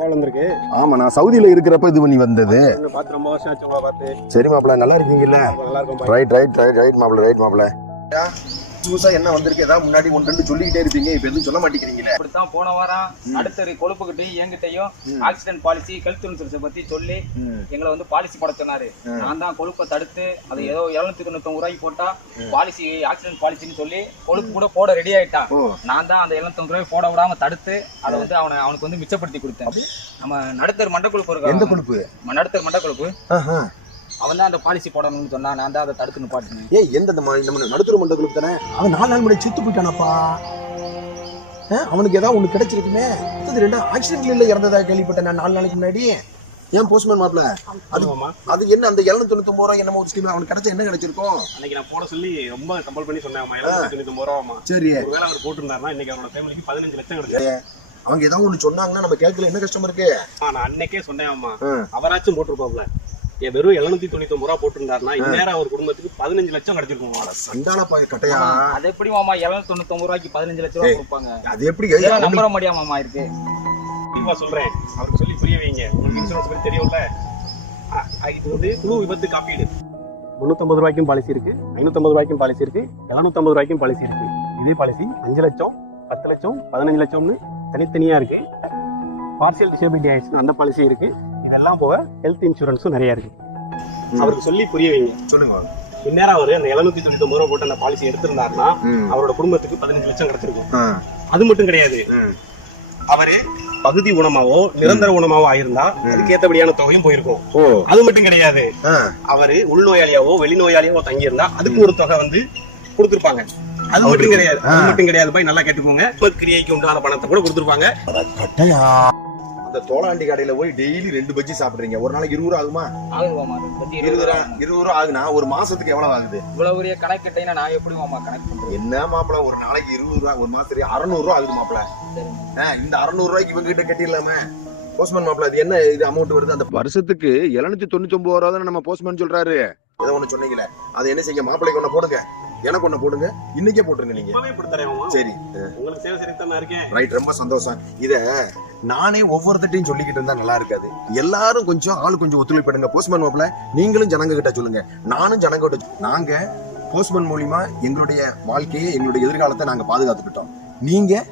வந்திருக்கு. ஆமா, நான் சவுதியில இருக்கிறப்ப இது பண்ணி வந்தது. பார்த்து ரொம்ப வருஷம் ஆச்சு உங்களை பார்த்து. சரி மாப்பிள்ள, நல்லா இருக்கீங்கல்ல? நல்லா இருக்கும். ரைட் மாப்பிள்ள. புதுசா என்ன வந்திருக்கு? ஏதாவது முன்னாடி ஒன்று ரெண்டு சொல்லிக்கிட்டே இருப்பீங்க, இப்ப எதுவும் சொல்ல மாட்டேங்கிறீங்களே. இப்படித்தான் போன வாரம் அடுத்த கொழுப்புக்கிட்டையும் என்கிட்டையும் ஆக்சிடென்ட் பாலிசி, ஹெல்த் இன்சூரன்ஸை பத்தி சொல்லி எங்களை வந்து பாலிசி போட சொன்னாரு. நான் தான் கொழுப்பை தடுத்து அதை ஏதோ 799 ரூபாய்க்கு போட்டா பாலிசி ஆக்சிடென்ட் பாலிசின்னு சொல்லி கொழுப்பு கூட போட ரெடி ஆயிட்டான். நான் தான் அந்த 799 ரூபாய் போட விடாம தடுத்து அதை வந்து அவனுக்கு வந்து மிச்சப்படுத்தி கொடுத்தேன். நம்ம நடுத்தர் மண்ட கொழுப்பு இருக்கா? எந்த கொழுப்பு? நடுத்தர் மண்ட கொழுப்பு. அவன் தான் அந்த பாலிசி போடணும்னு சொன்னா, நான் தான் அதை தடுத்து நிப்பாட்டினேன். எந்த நடுத்தர மண்டபங்களுக்கு தானே அவன் 4 நாள் முன்னாடி செத்து போயிட்டானப்பா. அவனுக்கு ஏதாவது ஒண்ணு கிடைச்சிருக்குமே. ரெண்டு ஆக்சிடென்ட்ல இறந்ததா கேள்விப்பட்டேன் நான் 4 நாளைக்கு முன்னாடி. ஏன் போஸ்ட்மேன் மாப்பிள்ள, அது என்ன அந்த 799 ரூபாய் என்னமோ ஸ்கீம் அவனுக்கு கிடைச்சா என்ன கிடைச்சிருக்கும்? அன்னைக்கு நான் போட சொல்லி ரொம்ப கம்பல் பண்ணி சொன்னேன். 799 ரூபாமா. சரி, ஒருவேளை அவர் போட்டுருந்தாருன்னா இன்னைக்கு அவரோட ஃபேமிலிக்கு 15 லட்சம் கிடைச்சு. அவங்க ஏதாவது ஒண்ணு சொன்னாங்கன்னா நம்ம கேட்கல, என்ன கஷ்டம் இருக்கு? நான் அன்னைக்கே சொன்னேன், ஆமா அவராச்சும் போட்டுருப்போம்ல. வெறும் 799 ரூபா போட்டுருந்தாருன்னா இந்நேரம் அவர் குடும்பத்துக்கு 15 லட்சம் கிடைச்சிருக்கும். சண்டால கட்டையா? அது எப்படி மாமா 799 ரூபாய்க்கு 15 லட்சம் ரூபாய் கொடுப்பாங்க? அது எப்படி நம்புற முடியாம மாமா இருக்கு? சொல்றேன், அவருக்கு சொல்லி புரிய வைங்க. உங்களுக்கு இன்சூரன்ஸ் பத்தி தெரியும்ல. இது வந்து குழு விபத்து காப்பீடு. 350 ரூபாய்க்கும் பாலிசி இருக்கு, 550 ரூபாய்க்கும் பாலிசி இருக்கு, 750 ரூபாய்க்கும் பாலிசி இருக்கு. இதே பாலிசி 5 லட்சம், 10 லட்சம், 15 லட்சம்னு தனித்தனியா இருக்கு. பார்சியல் டிசேபிலிட்டி ஆயிடுச்சுன்னு அந்த பாலிசி இருக்கு. இதெல்லாம் போக ஹெல்த் இன்சூரன்ஸும் நிறைய இருக்கு. அவருக்கு சொல்லி புரிய வைங்க. சொல்லுங்க. இந்நேரம் அவரு அந்த 799 ரூபாய் போட்டு அந்த பாலிசி எடுத்திருந்தாருன்னா அவரோட குடும்பத்துக்கு 15 லட்சம் கிடைச்சிருக்கும். அது மட்டும் கிடையாது, அவரு பகுதி ஊனமாவோ நிரந்தர ஊனமாவோ ஆயிருந்தா அதுக்கு ஏற்றபடியான தொகையும் போயிருக்கும். அது மட்டும் கிடையாது, அவரு உள்நோயாளியாவோ வெளிநோயாளியாவோ தங்கியிருந்தா அதுக்கு ஒரு தொகை வந்து கொடுத்துருப்பாங்க. அது மட்டும் கிடையாது போய் நல்லா கேட்டுக்கோங்க. கிரியைக்கு உண்டான பணத்தை கூட கொடுத்துருப்பாங்க. அந்த தோளாண்டி கடையில போய் டெய்லி 2 பஜ்ஜி சாப்பிடுறீங்க, ஒரு நாளைக்கு 20 ரூபா ஆகுமா? 20 ரூபா ஆகுனா ஒரு மாசத்துக்கு எவ்வளவு ஆகுது? இவ்வளவு பெரிய கணக்கு நான் எப்படி மாமா கணக்கு பண்றேன்? என்ன மாப்பிள, ஒரு நாளைக்கு 20 ரூபா, ஒரு மாசத்துக்கு 600 ரூபா ஆகுது மாப்பிள. இந்த 600 ரூபாய்க்கு இவங்க கிட்ட கட்டிடலாமே போஸ்ட்மேன் மாப்பிள. அது என்ன இது அமௌண்ட் வருது? அந்த வருஷத்துக்கு 799 ரூபா தான் நம்ம போஸ்ட்மேன் சொல்றாரு. ஏதோ ஒண்ணு சொன்னீங்களே, அது என்ன செய்ய? மாப்பிளைக்கு ஒண்ணு போடுங்க, எனக்கு ஒண்ணு போடுங்க, இன்னைக்கே போட்டுருங்க. நீங்க சரி, உங்களுக்கு சேவை சரிதான் இருக்கேன். ரைட், ரொம்ப சந்தோஷம். இத நானே ஒவ்வொருத்தையும் சொல்லிக்கிட்டு இருந்தா நல்லா இருக்காது. எல்லாரும் கொஞ்சம் ஒத்துழைப்படுங்க. போஸ்ட்மேன் மாப்பிள்ள, நீங்களும் ஜனங்க கிட்ட சொல்லுங்க, நானும் ஜனங்க கிட்ட. நாங்க போஸ்ட்மேன் மூலியமா எங்களுடைய வாழ்க்கையை, எங்களுடைய எதிர்காலத்தை நாங்க பாதுகாத்துக்கிட்டோம். நீங்க